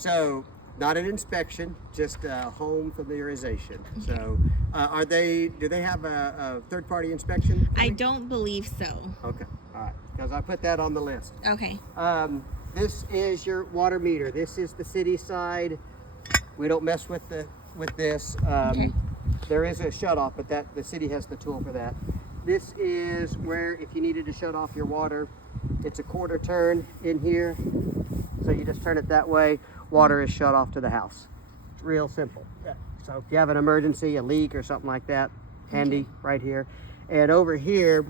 So, not an inspection, just a home familiarization. So, do they have a third-party inspection? I don't believe so. Okay, all right, because I put that on the list. Okay. This is your water meter. This is the city side. We don't mess with this. Okay. There is a shutoff, but the city has the tool for that. This is where if you needed to shut off your water, it's a quarter turn in here. So you just turn it that way. Water is shut off to the house. It's real simple. Yeah. So if you have an emergency, a leak or something like that, handy right here. And over here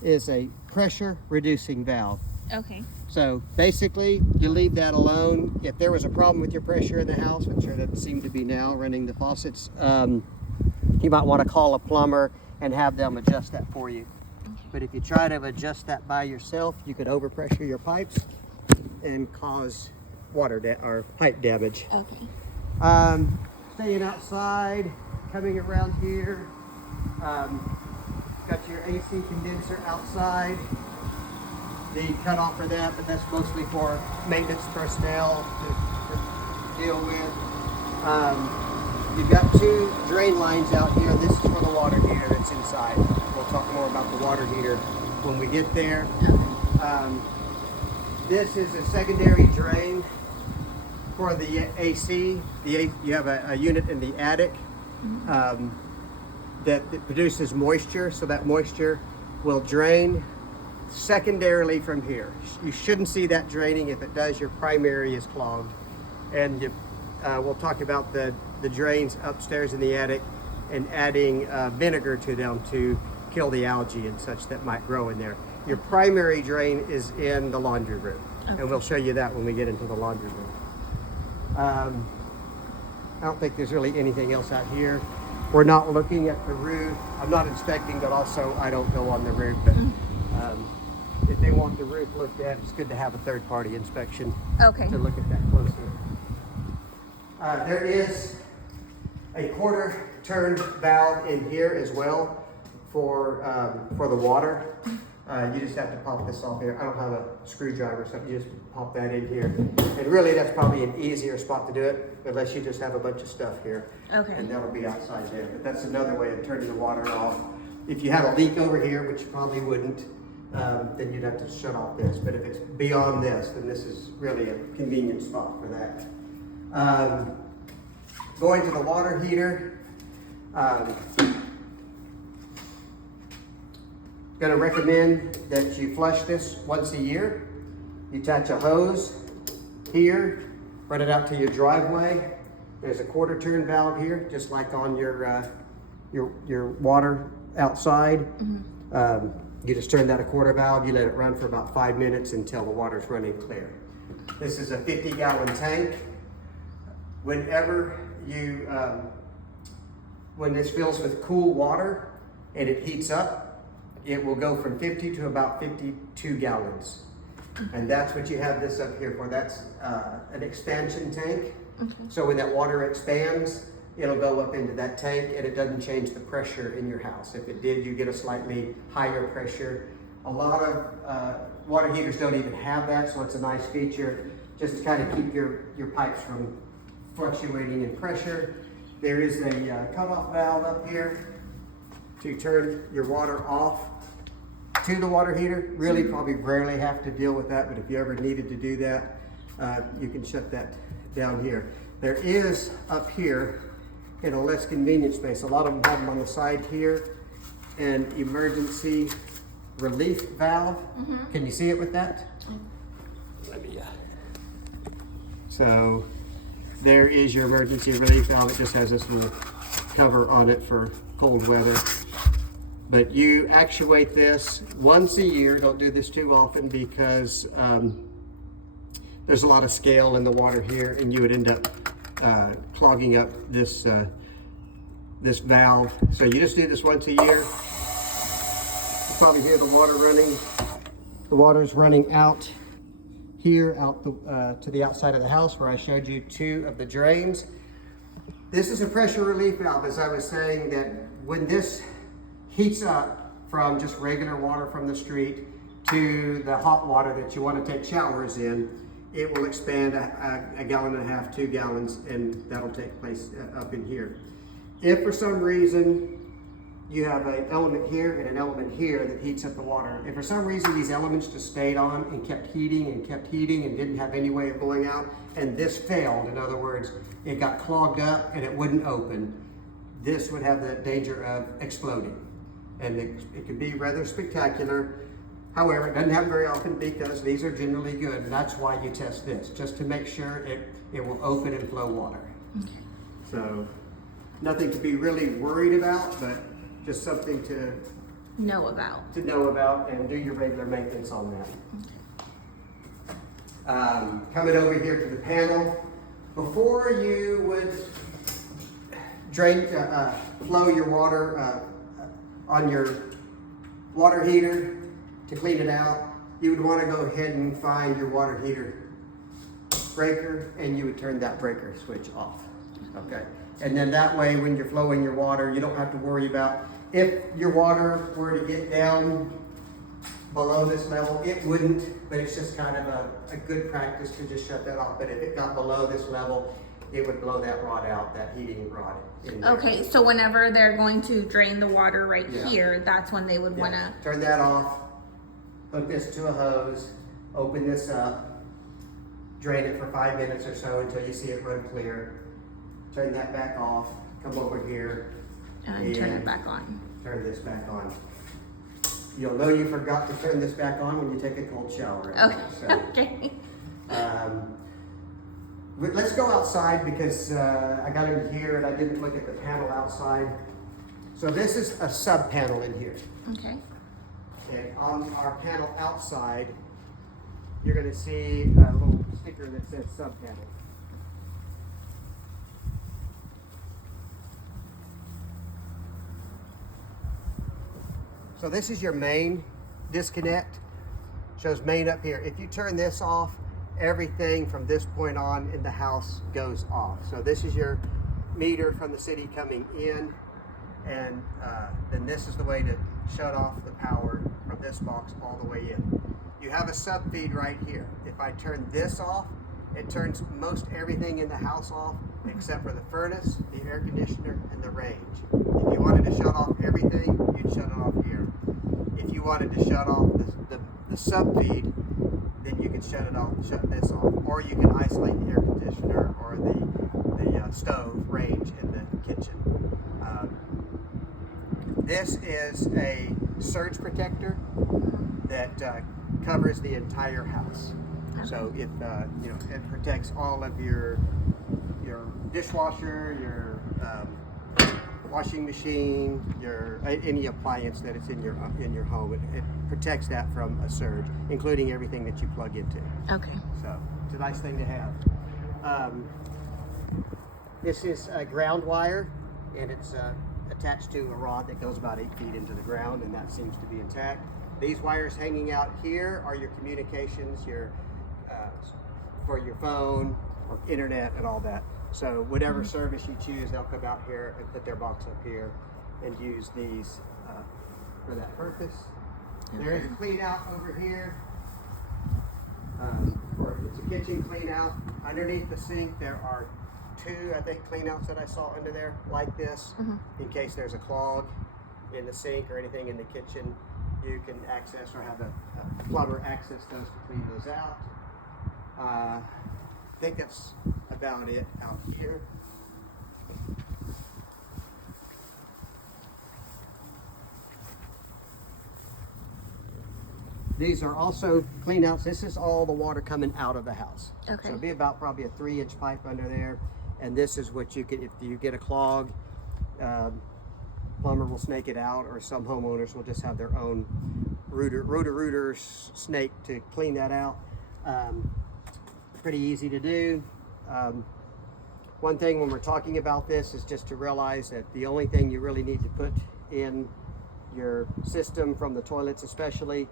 is a pressure reducing valve. Okay. So basically, you leave that alone. If there was a problem with your pressure in the house, which there doesn't seem to be now running the faucets, you might want to call a plumber and have them adjust that for you. But if you try to adjust that by yourself, you could overpressure your pipes and cause or pipe damage. Okay. Staying outside, coming around here, got your AC condenser outside. The cutoff for that, but that's mostly for maintenance personnel to deal with. You've got two drain lines out here. This is for the water heater that's inside. We'll talk more about the water heater when we get there. This is a secondary drain for the AC. You have a unit in the attic that produces moisture, so that moisture will drain secondarily from here. You shouldn't see that draining. If it does, your primary is clogged. And we'll talk about the drains upstairs in the attic and adding vinegar to them to kill the algae and such that might grow in there. Your primary drain is in the laundry room. Okay. And we'll show you that when we get into the laundry room. I don't think there's really anything else out here. We're not looking at the roof. I'm not inspecting, but also I don't go on the roof. But if they want the roof looked at, it's good to have a third-party inspection Okay. to look at that closer. There is a quarter turn valve in here as well for the water. You just have to pop this off here. I don't have a screwdriver, so you just pop that in here. And really, that's probably an easier spot to do it, unless you just have a bunch of stuff here. Okay. And that'll be outside there. But that's another way of turning the water off. If you had a leak over here, which you probably wouldn't, then you'd have to shut off this. But if it's beyond this, then this is really a convenient spot for that. Going to the water heater. Going to recommend that you flush this once a year. You attach a hose here, run it out to your driveway. There's a quarter turn valve here, just like on your water outside. You just turn that a quarter valve. You let it run for about 5 minutes until the water's running clear. This is a 50-gallon tank. Whenever when this fills with cool water and it heats up, it will go from 50 to about 52 gallons. And that's what you have this up here for. That's an expansion tank. Okay. So when that water expands, it'll go up into that tank and it doesn't change the pressure in your house. If it did, you get a slightly higher pressure. A lot of water heaters don't even have that, so it's a nice feature just to kind of keep your pipes from fluctuating in pressure. There is a cutoff valve up here to turn your water off to the water heater. Really probably rarely have to deal with that, but if you ever needed to do that, you can shut that down here. There is up here in a less convenient space, a lot of them have them on the side here, an emergency relief valve. Can you see it with that? Let me, so there is your emergency relief valve. It just has this little cover on it for cold weather. But you actuate this once a year. Don't do this too often because there's a lot of scale in the water here, and you would end up clogging up this this valve. So you just do this once a year. You probably hear the water running. The water's running out here, out to the outside of the house where I showed you two of the drains. This is a pressure relief valve, as I was saying, that when this heats up from just regular water from the street to the hot water that you want to take showers in, it will expand a gallon and a half, 2 gallons, and that'll take place up in here. If for some reason you have an element here and an element here that heats up the water, if for some reason these elements just stayed on and kept heating and didn't have any way of going out, and this failed, in other words, it got clogged up and it wouldn't open, this would have the danger of exploding. And it could be rather spectacular. However, it doesn't happen very often because these are generally good, and that's why you test this, just to make sure it will open and flow water. Okay. So, nothing to be really worried about, but just something to Know about. and do your regular maintenance on that. Coming over here to the panel, before you would flow your water on your water heater to clean it out, you would want to go ahead and find your water heater breaker, and you would turn that breaker switch off. Okay. And then that way, when you're flowing your water, you don't have to worry about if your water were to get down below this level. It wouldn't, but it's just kind of a good practice to just shut that off. But if it got below this level, it would blow that rod out, that heating rod in there. Okay, so whenever they're going to drain the water right Yeah. here, that's when they would Yeah. want to. Turn that off, hook this to a hose, open this up, drain it for 5 minutes or so until you see it run clear. Turn that back off, come over here, And turn it back on. turn this back on. You'll know you forgot to turn this back on when you take a cold shower. Okay. So, Okay. but let's go outside because I got in here and I didn't look at the panel outside. So this is a sub panel in here. Okay. Okay, on our panel outside, you're going to see a little sticker that says sub panel. So this is your main disconnect. Shows main up here. If you turn this off, everything from this point on in the house goes off. So this is your meter from the city coming in, and then this is the way to shut off the power from this box all the way in. You have a sub feed right here. If I turn this off, it turns most everything in the house off except for the furnace, the air conditioner, and the range. If you wanted to shut off everything, you'd shut it off here. If you wanted to shut off the sub feed, then you can shut this off, or you can isolate the air conditioner or the stove range in the kitchen. This is a surge protector that covers the entire house. So it it protects all of your dishwasher, your washing machine, your any appliance that is in your home. It protects that from a surge, including everything that you plug into. Okay. So it's a nice thing to have. This is a ground wire, and it's attached to a rod that goes about 8 feet into the ground, and that seems to be intact. These wires hanging out here are your communications, for your phone or internet and all that. So whatever service you choose, they'll come out here and put their box up here and use these for that purpose. There is a clean out over here. It's a kitchen clean out. Underneath the sink, there are 2, I think, clean outs that I saw under there like this, in case there's a clog in the sink or anything in the kitchen. You can access or have a plumber access those to clean those out. I think that's about it out here. These are also clean outs. This is all the water coming out of the house. Okay. So it'll be about probably a 3-inch pipe under there. And this is what you could, if you get a clog, plumber will snake it out, or some homeowners will just have their own rooter snake to clean that out. Pretty easy to do. One thing when we're talking about this is just to realize that the only thing you really need to put in your system, from the toilets especially,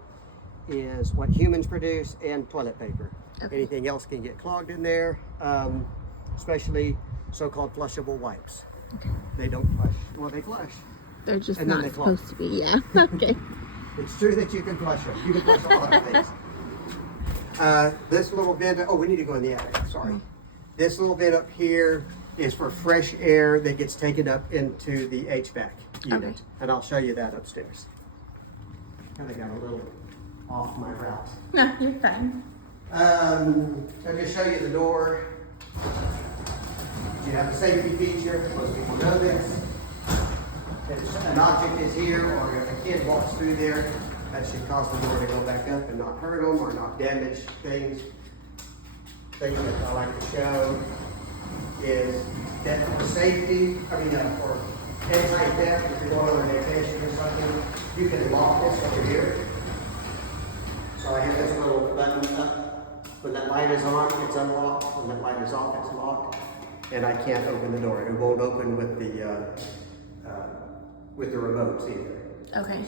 is what humans produce and toilet paper. Okay. Anything else can get clogged in there, especially so-called flushable wipes. Okay. They don't flush. Well, they flush. They're just And then not they clog. supposed to be. Yeah. Okay. It's true that you can flush them. You can flush a lot of things. This little vent, oh, we need to go in the attic, sorry. This little vent up here is for fresh air that gets taken up into the HVAC unit. Okay. And I'll show you that upstairs. Kind of got a little off my route. No, you're fine. I'll just show you the door. You have a safety feature, most people know this. If an object is here or if a kid walks through there, that should cause the door to go back up and not hurt them or not damage things. Things that I like to show is that for safety, for anti-theft, if you're going on vacation or something, you can lock this over here. So I have this little button up. When that light is on, it's unlocked. When that light is off, it's locked. And I can't open the door. It won't open with the remotes either. Okay.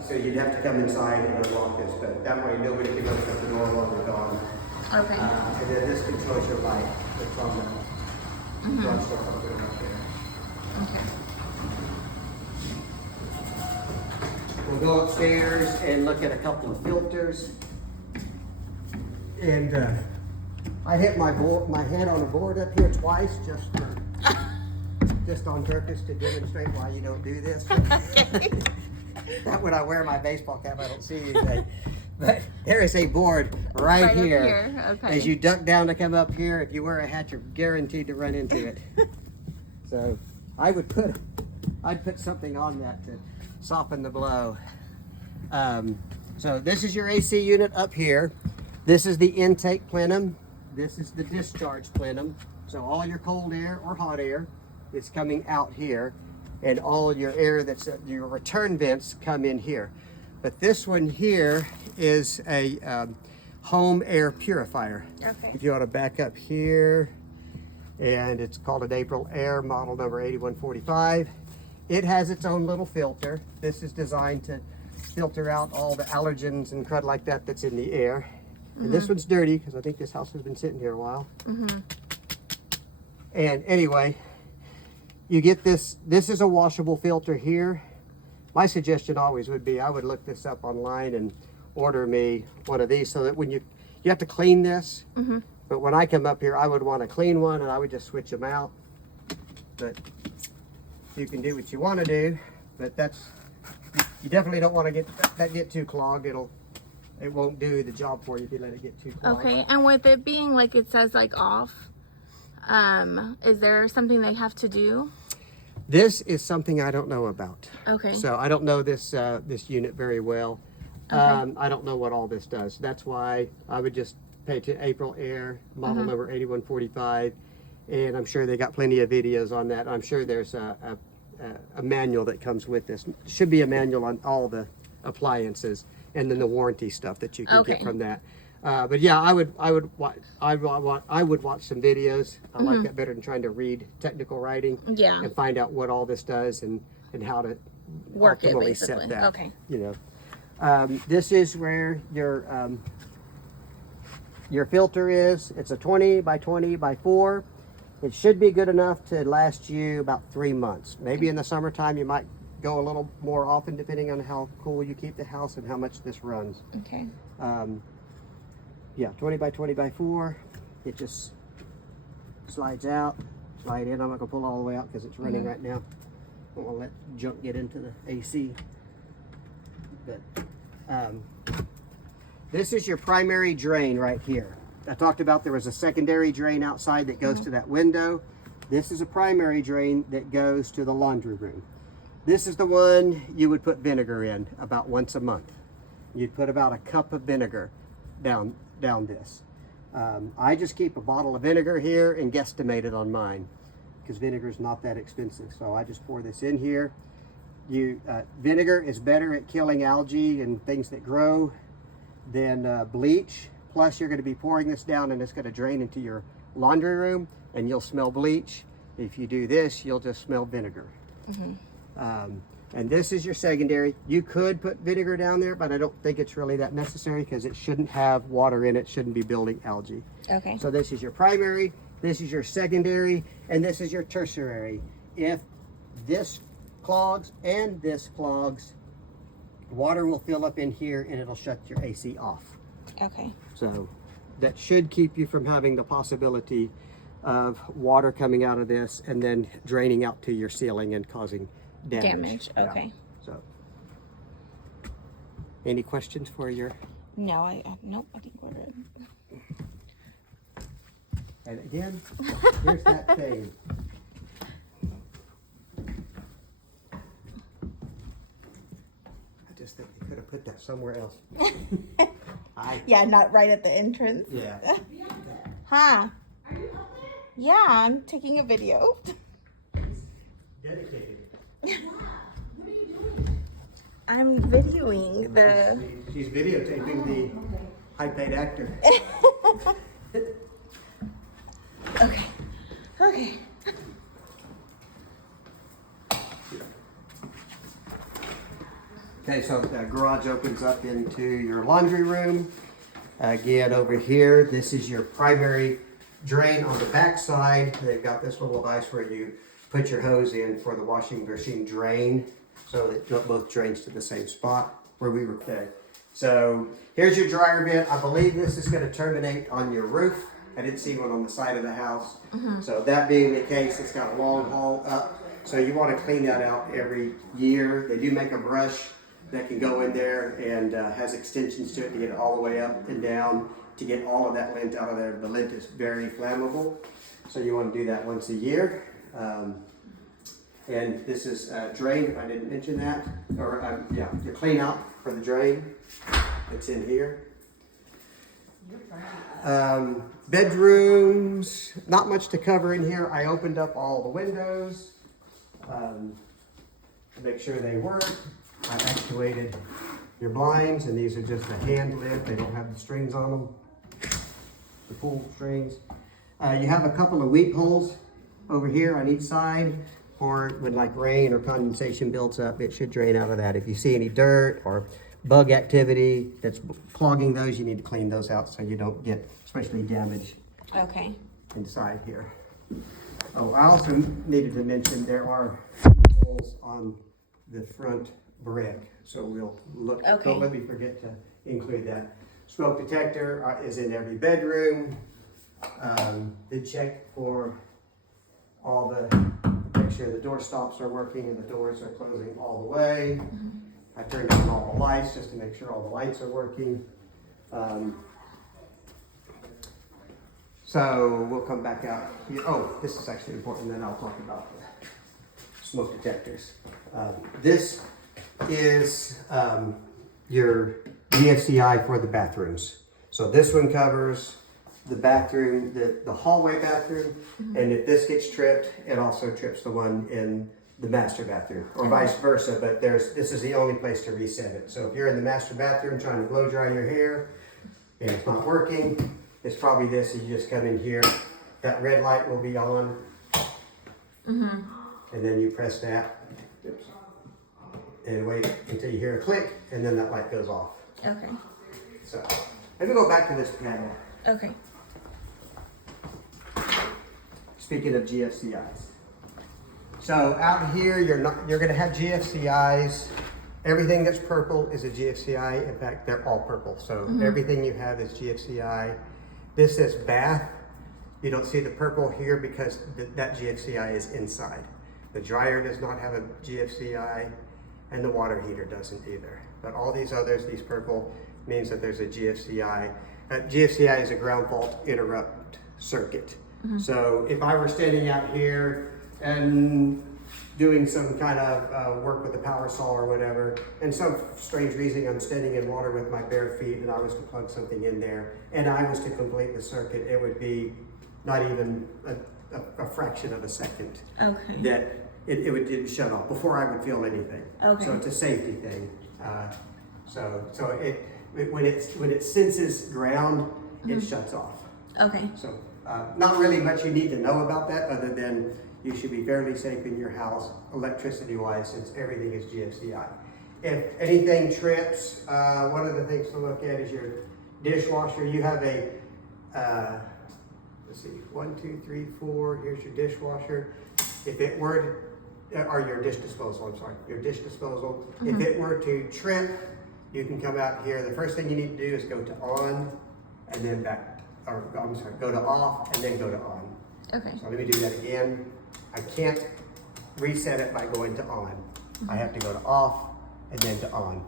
So you'd have to come inside and unlock this, but that way nobody can open up the door while we're gone. Okay. And then this controls your light that's on the front door opener up there. Okay. We'll go upstairs and look at a couple of filters. And I hit my head on a board up here twice just on purpose to demonstrate why you don't do this. Not when I wear my baseball cap, I don't see anything. But there is a board right here. Okay. As you duck down to come up here, if you wear a hat, you're guaranteed to run into it. So I'd put something on that to soften the blow. So this is your AC unit up here. This is the intake plenum. This is the discharge plenum. So all your cold air or hot air is coming out here, and all your air that's your return vents come in here. But this one here is a home air purifier. Okay. If you want to back up here, and it's called an April Air model number 8145. It has its own little filter. This is designed to filter out all the allergens and crud like that that's in the air. And this one's dirty because I think this house has been sitting here a while. And anyway, you get this. This is a washable filter here. My suggestion always would be I would look this up online and order me one of these so that when you have to clean this. But when I come up here, I would want a clean one and I would just switch them out. But you can do what you want to do, but you definitely don't want to get too clogged. It won't do the job for you if you let it get too clogged. Okay, and with it being like it says like off, is there something they have to do? This is something I don't know about. Okay. So I don't know this unit very well. Okay. I don't know what all this does. That's why I would just pay to April Air, model number 8145. And I'm sure they got plenty of videos on that. I'm sure there's a manual that comes with this. Should be a manual on all the appliances, and then the warranty stuff that you can get from that. But yeah, I would watch some videos. I like that better than trying to read technical writing. Yeah. And find out what all this does and how to Work it, optimally basically. set that. Okay. You know, this is where your filter is. It's a 20 by 20 by 4. It should be good enough to last you about 3 months. Maybe in the summertime you might go a little more often depending on how cool you keep the house and how much this runs. Okay. Yeah, 20 by 20 by 4. It just slides out, slide in. I'm not gonna pull all the way out because it's running right now. I don't want to let junk get into the AC. But this is your primary drain right here. I talked about there was a secondary drain outside that goes to that window. This is a primary drain that goes to the laundry room. This is the one you would put vinegar in about once a month. You'd put about a cup of vinegar down this. I just keep a bottle of vinegar here and guesstimate it on mine because vinegar is not that expensive. So I just pour this in here. Vinegar is better at killing algae and things that grow than bleach. Plus, you're going to be pouring this down and it's going to drain into your laundry room and you'll smell bleach. If you do this, you'll just smell vinegar. And this is your secondary. You could put vinegar down there, but I don't think it's really that necessary because it shouldn't have water in it, shouldn't be building algae. Okay. So this is your primary, this is your secondary, and this is your tertiary. If this clogs and this clogs, water will fill up in here and it'll shut your AC off. Okay. So that should keep you from having the possibility of water coming out of this and then draining out to your ceiling and causing damage. Yeah. Okay. So, any questions for your? No, nope. I think we're good. And again, here's that thing. I just think they could have put that somewhere else. Yeah, not right at the entrance. Yeah. Huh? Are you up there? Yeah, I'm taking a video. Dedicated. I'm videoing the. She's videotaping the high-paid actor. Okay. Okay. Okay, so the garage opens up into your laundry room. Again, over here, this is your primary drain on the back side. They've got this little device where you put your hose in for the washing machine drain, so it both drains to the same spot where we were. Okay. So here's your dryer bit. I believe this is going to terminate on your roof. I didn't see one on the side of the house. So that being the case, it's got a long haul up. So you want to clean that out every year. They do make a brush that can go in there and has extensions to it to get it all the way up and down to get all of that lint out of there. The lint is very flammable, so you want to do that once a year. And this is drain, if I didn't mention that, or yeah, your clean out for the drain. It's in here. Bedrooms, not much to cover in here. I opened up all the windows to make sure they work. I actuated your blinds, and these are just a hand lid. They don't have the strings on them, the pull strings. You have a couple of weep holes over here on each side for when like rain or condensation builds up, it should drain out of that. If you see any dirt or bug activity that's clogging those, you need to clean those out so you don't get especially damage Okay. inside here. Oh, I also needed to mention there are holes on the front brick, so we'll look. Okay. Don't let me forget to include that. Smoke detector is in every bedroom. Did check for all make sure the door stops are working and the doors are closing all the way. I turned on all the lights just to make sure all the lights are working. So we'll come back out here. Oh, this is actually important, then I'll talk about the smoke detectors. This is your GFCI for the bathrooms. So this one covers the bathroom, the hallway bathroom, and if this gets tripped, it also trips the one in the master bathroom, or vice versa, but this is the only place to reset it. So if you're in the master bathroom trying to blow dry your hair and it's not working, it's probably this. You just come in here, that red light will be on, and then you press that, and wait until you hear a click, and then that light goes off. Okay. So let me go back to this panel. Okay. Speaking of GFCIs. So out here, you're gonna have GFCIs. Everything that's purple is a GFCI. In fact, they're all purple. So everything you have is GFCI. This says bath. You don't see the purple here because that GFCI is inside. The dryer does not have a GFCI, and the water heater doesn't either. But all these others, these purple, means that there's a GFCI. GFCI is a ground fault interrupt circuit. So if I were standing out here and doing some kind of work with a power saw or whatever, and some strange reason I'm standing in water with my bare feet and I was to plug something in there and I was to complete the circuit, it would be not even a fraction of a second Okay. that it would shut off before I would feel anything. Okay. So it's a safety thing. When it senses ground, it shuts off. Okay. So not really much you need to know about that other than you should be fairly safe in your house electricity-wise since everything is GFCI. If anything trips, one of the things to look at is your dishwasher. You have a, let's see, 1, 2, 3, 4, here's your dishwasher. If it were to, or your dish disposal, I'm sorry, your dish disposal. If it were to trip, you can come out here. The first thing you need to do is go to on, and then back, or I'm sorry, go to off and then go to on. Okay. So let me do that again. I can't reset it by going to on. I have to go to off and then to on.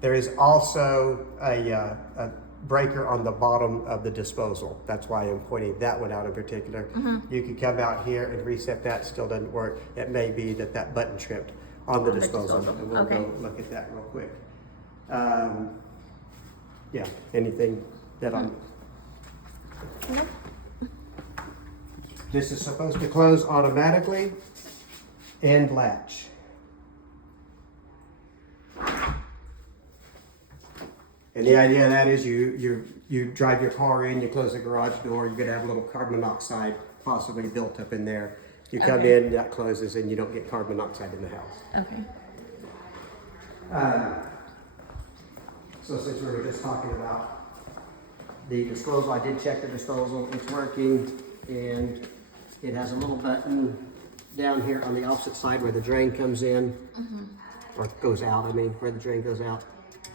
There is also a breaker on the bottom of the disposal. That's why I'm pointing that one out in particular. You could come out here and reset that, still doesn't work. It may be that button tripped on the disposal. And we'll go look at that real quick. Yeah, anything that I'm... Nope. This is supposed to close automatically and latch. And the idea of that is you drive your car in, you close the garage door, you're gonna have a little carbon monoxide possibly built up in there. You come in, that closes, and you don't get carbon monoxide in the house. Okay. So since we were just talking about the disposal, I did check the disposal, it's working, and it has a little button down here on the opposite side where the drain comes in, or goes out, I mean, where the drain goes out.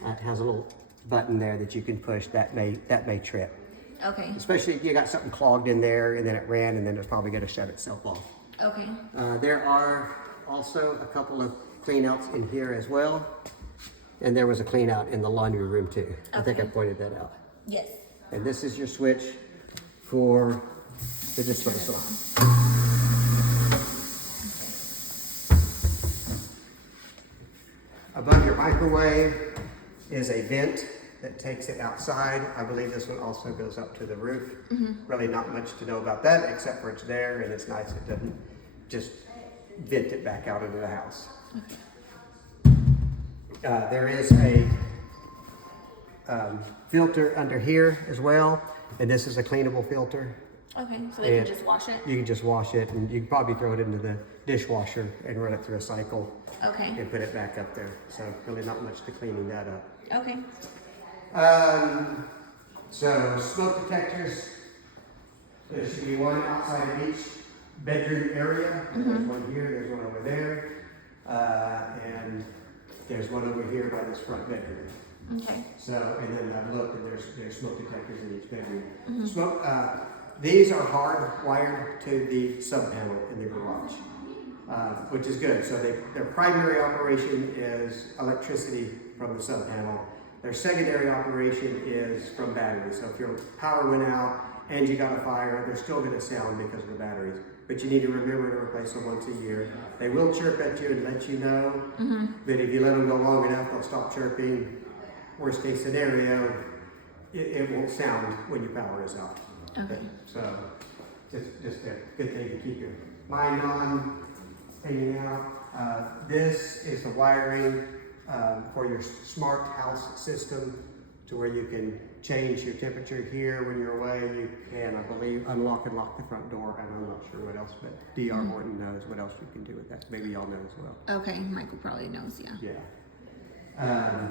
It has a little button there that you can push that may trip. Okay. Especially if you got something clogged in there and then it ran and then it's probably gonna shut itself off. Okay. There are also a couple of clean outs in here as well. And there was a clean out in the laundry room too. I think I pointed that out. Yes. And this is your switch for the disposal. Above your microwave is a vent that takes it outside. I believe this one also goes up to the roof. Really not much to know about that, except for it's there and it's nice. It doesn't just vent it back out into the house. There is a filter under here as well, and this is a cleanable filter. Okay, so they can just wash it? You can just wash it, and you can probably throw it into the dishwasher and run it through a cycle. Okay. And put it back up there. So really not much to cleaning that up. Okay. So smoke detectors. There should be one outside of each bedroom area. There's one here, there's one over there, and there's one over here by this front bedroom. Okay. So, and then I've looked, and there's smoke detectors in each bedroom. Smoke. These are hardwired to the sub panel in the garage, which is good. So their primary operation is electricity from the sub panel. Their secondary operation is from batteries. So if your power went out and you got a fire, they're still going to sound because of the batteries. But you need to remember to replace them once a year. They will chirp at you and let you know. But if you let them go long enough, they'll stop chirping. Worst case scenario, it won't sound when your power is out. Okay. So just a good thing to keep your mind on, hanging out. This is the wiring for your smart house system, to where you can change your temperature here when you're away. You can, I believe, unlock and lock the front door, and I'm not sure what else, but DR Horton knows what else you can do with that. Maybe y'all know as well. Okay, Michael probably knows, yeah. Yeah.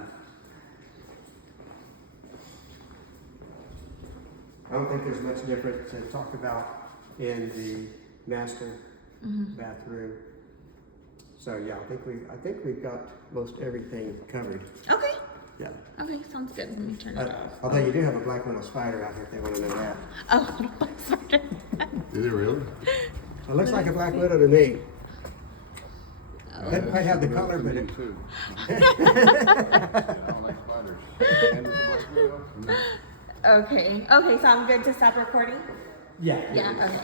I don't think there's much different to talk about in the master bathroom. So yeah, I think we've got most everything covered. Okay. Yeah. Okay, sounds good. Let me turn it off. Although you do have a black widow spider out here if they want to know that. Oh, sorry. Is it really? It looks like a black widow to me. Oh. It might have the color, but it, too. I don't like spiders. And it's a black widow. Okay. Okay, so I'm good to stop recording? yeah. Yeah, okay.